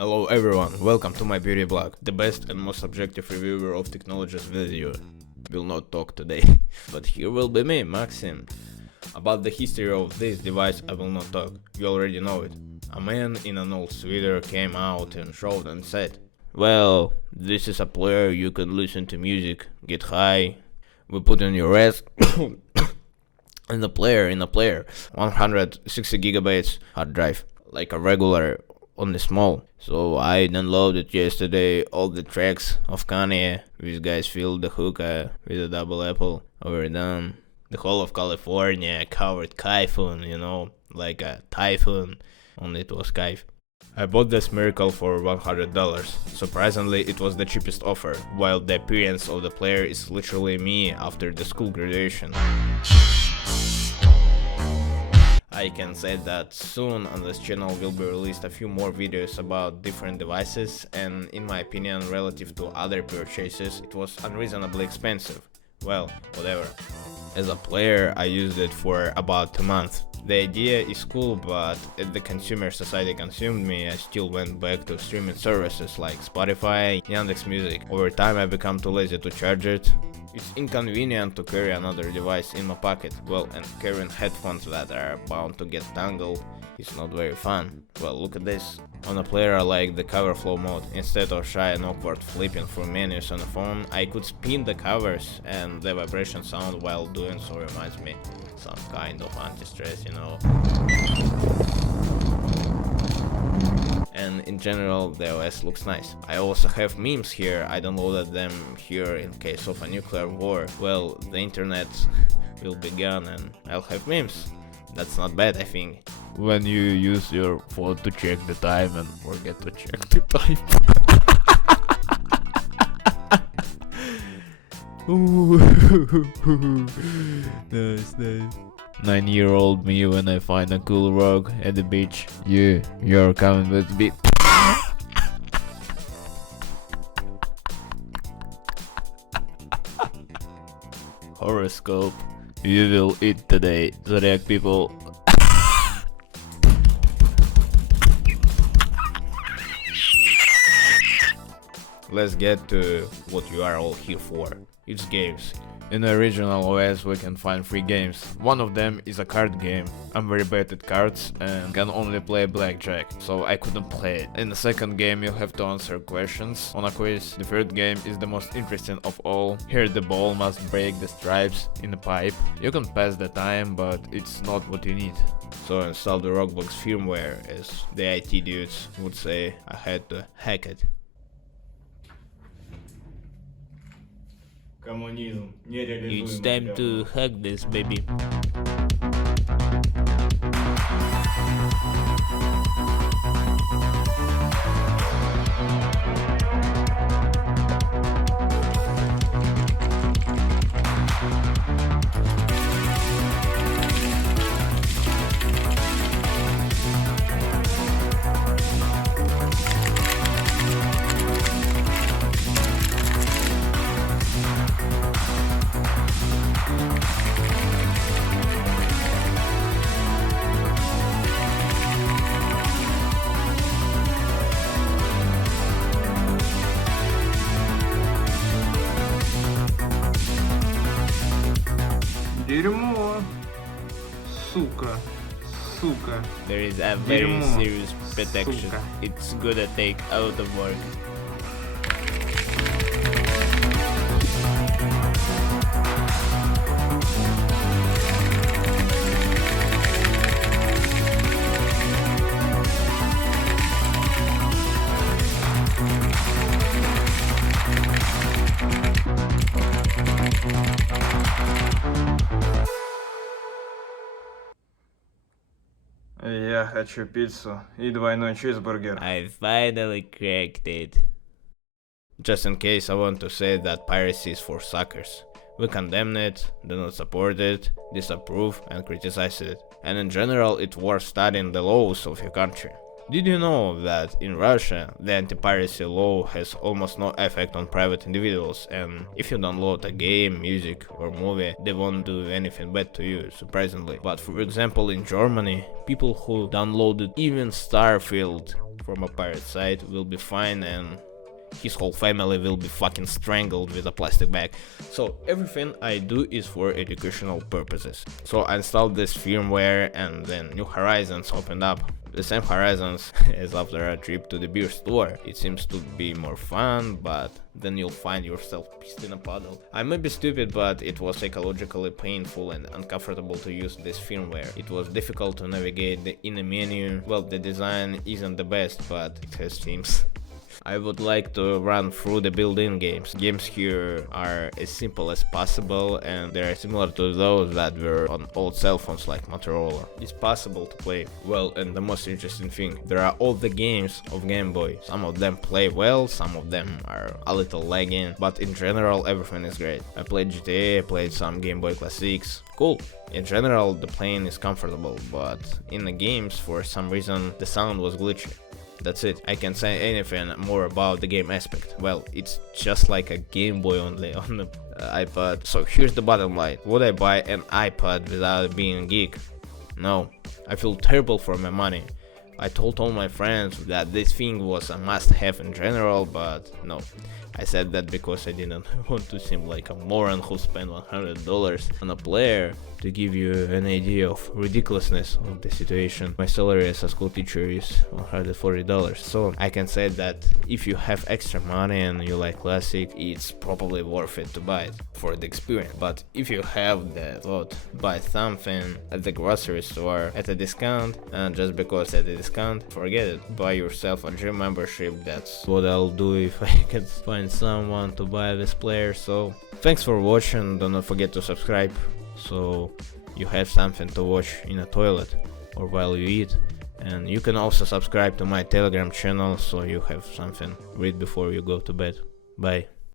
Hello everyone, welcome to my beauty blog, the best and most objective reviewer of technologies video. Will not talk today, but here will be me, Maxim. About the history of this device I will not talk, you already know it. A man in an old sweater came out and showed and said, "Well, this is a player you can listen to music, get high, we put in your ass in a player, 160 gigabytes hard drive, like a regular, only small." So I downloaded yesterday all the tracks of Kanye. These guys filled the hookah with a double apple, overdone. The whole of California covered Kaifun, like a typhoon, only it was Kaif. I bought this miracle for $100. Surprisingly, it was the cheapest offer, while the appearance of the player is literally me after the school graduation. I can say that soon on this channel will be released a few more videos about different devices, and in my opinion, relative to other purchases, it was unreasonably expensive. Well, whatever. As a player, I used it for about 2 months. The idea is cool, but as the consumer society consumed me, I still went back to streaming services like Spotify, Yandex Music. Over time I became too lazy to charge it. It's inconvenient to carry another device in my pocket, well, and carrying headphones that are bound to get tangled is not very fun. Well, look at this. On a player I like the cover flow mode. Instead of shy and awkward flipping through menus on the phone, I could spin the covers, and the vibration sound while doing so reminds me some kind of anti-stress, And in general, the OS looks nice. I also have memes here. I downloaded them here in case of a nuclear war. Well, the internet will be gone and I'll have memes. That's not bad, I think. When you use your phone to check the time and forget to check the time. Nice. 9-year-old me when I find a cool rock at the beach. Yeah, you're coming with me. Horoscope. You will eat today. Zodiac people. Let's get to what you are all here for. It's games. In the original OS we can find 3 games. One of them is a card game. I'm very bad at cards and can only play blackjack, so I couldn't play it. In the second game you have to answer questions on a quiz. The third game is the most interesting of all. Here the ball must break the stripes in the pipe. You can pass the time, but it's not what you need. So install the Rockbox firmware, as the IT dudes would say. I had to hack it. It's time to hack this, baby. Дерьмо. Сука. There is a very Дерьмо. serious protection. Сука. It's gonna take out of work. Я хочу пиццу и двойной чизбургер. I finally cracked it. Just in case, I want to say that piracy is for suckers. We condemn it, do not support it, disapprove and criticize it. And in general, it's worth studying the laws of your country. Did you know that in Russia, the anti-piracy law has almost no effect on private individuals, and if you download a game, music or movie, they won't do anything bad to you, surprisingly. But for example, in Germany, people who downloaded even Starfield from a pirate site will be fine, and his whole family will be fucking strangled with a plastic bag. So everything I do is for educational purposes. So I installed this firmware, and then New Horizons opened up. The same Horizons as after a trip to the beer store. It seems to be more fun, but then you'll find yourself pissed in a puddle. I may be stupid, but it was psychologically painful and uncomfortable to use this firmware. It was difficult to navigate in the menu. Well, the design isn't the best, but it has themes. I would like to run through the built-in games. Games here are as simple as possible, and they are similar to those that were on old cell phones like Motorola. It's possible to play well, and the most interesting thing, there are all the games of Game Boy. Some of them play well, some of them are a little lagging, but in general everything is great. I played GTA, I played some Game Boy Classics. Cool. In general the playing is comfortable, but in the games for some reason the sound was glitchy. That's it. I can't say anything more about the game aspect. Well, it's just like a Game Boy only on the iPod. So here's the bottom line. Would I buy an iPod without being a geek? No. I feel terrible for my money. I told all my friends that this thing was a must-have in general, but no. I said that because I didn't want to seem like a moron who spent $100 on a player. To give you an idea of ridiculousness of the situation, my salary as a school teacher is $140, so I can say that if you have extra money and you like classic, it's probably worth it to buy it for the experience. But if you have the thought, buy something at the grocery store at a discount, and just because at a discount, forget it. Buy yourself a gym membership. That's what I'll do if I can find someone to buy this player. So thanks for watching. Don't forget to subscribe, so you have something to watch in a toilet or while you eat. And you can also subscribe to my Telegram channel, so you have something read before you go to bed. Bye.